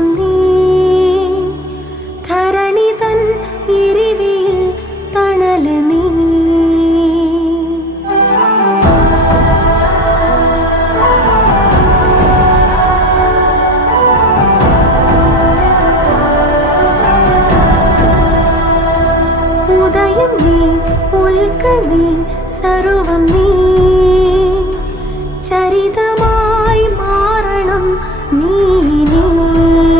വെളിച്ചം നീ ധരണി തൻ ഇരിവിൽ തണല് നീ ഉദയം നീ ഉൽക്ക നീ സർവം നീ